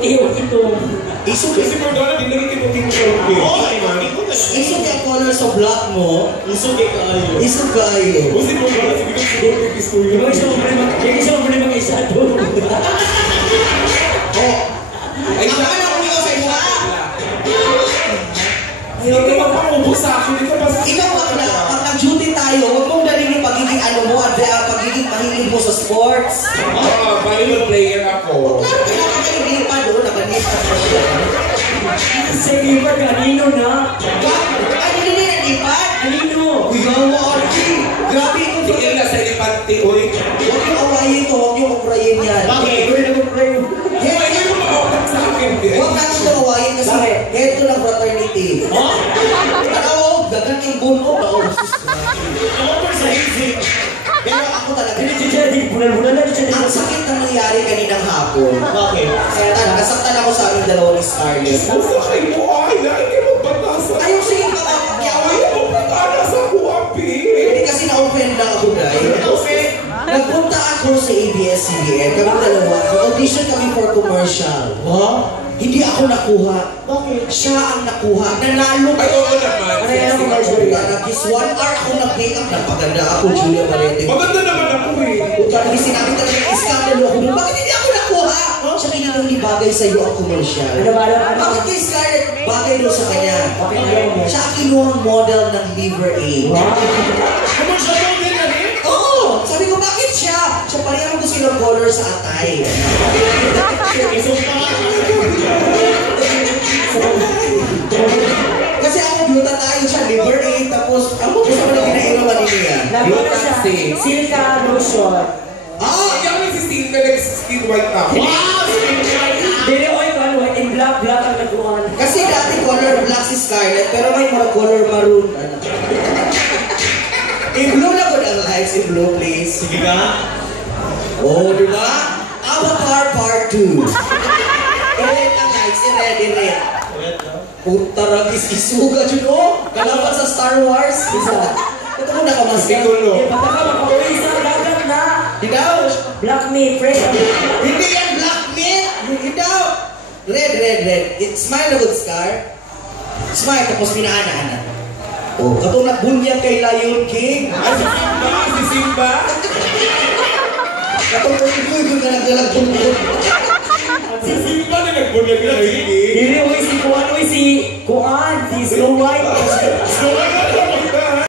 puti o itom. Isog kasi Mardona, di naging puti mo siya. Isog yung color sa black mo. Isog kay kaayo. Isog kaayo. Kasi Mardona, sige ka siguro kay Pistorio. Yung isang problema kay Sato. Ay, saan ako nyo sa isa? Hindi ka mapaubos sa akin. Ikaw, pag nag-duty tayo, huwag mong dalhin yung pagiging ano mo, pagiging mahilig mo sa sports. Volleyball player ako. Klaro ka nakakalipan doon, nakalipad mo siya. Sige pa, kanino na? Ay, hindi nalipad? Kanino? Uy, gawa, Archie. Grabe ito. Sige na sa ipante, uy. Huwag yung awayin to, huwag yung aprayin yan. Bakit? Huwag na mag-pray. Hindi mo makawakan sa akin. Huwag natin ito awayin kasi heto ng fraternity. Ano, gagan yung buno. Pero ako talaga. Bulan-bulan na siya. Ang sakit na nangyari kaninang hapon. Bakit? Nasaktan ako sa aming dalawa ni Scarlett. Basta kayo mo, ay, lahat kayo magpatasan. Ayaw sige pakakakyaw. Ay, mo patana sa kuwapi. Hindi kasi na-offend lang ako dahil. Nagpunta ako sa ABS-CBN. Kami dalawa. Audition kami for commercial. Hindi ako nakuha. Bakit? Siya ang nakuha. Nanalo Ay, oo naman. Nag-is 1 hour ako nag-makeup. Napaganda ako, Julia Valente. Maganda naman ako eh. Kung parang sinabi talaga yung iskandalo ako, bakit hindi ako nakuha? Siya kinitang di bagay sa'yo ang commercial. Bakit kay Scarlett bagay doon sa kanya? Siya ang kinuhang model ng Liver Aid. Commercial mo din na rin? Oo! Sabi ko, bakit siya? Siya parehang gusto ng color sa atay. Kasi ako, bluta tayo siya, Liver Aid, tapos ako gusto ko na ginailawan niya. Nagpunta siya. Silka lotion. Yung may si Steve ka nag-skin white na. Wow! Dili oy ko ano, in black ang nagkuhan. Kasi dati color black si Scarlett, pero may mga color maroon. I-blue na ko ang lights, i-blue please. Sige ka? Oh, di ba? Avatar Part 2. I-red ang lights, i-red. Puta ragis isuga dyan, oh! Kalaban sa Star Wars. Ito mo nakamaska. Sigulo. Pataka makauwi sa dagat na. Di daw? Black meat, fresh. Hindi yan black meat! Hindi daw! Red. Smile na good, Scar. Smile, tapos pinaana-ana. Oh, katong nagbunyag kay Lion King. Ay, si Simba? Si Simba? Katong pagkukuy ka nagdalag bunyag. Si Simba na nagbunyag na rin eh. Dili oy si Kuan, si Snow White. Snow White na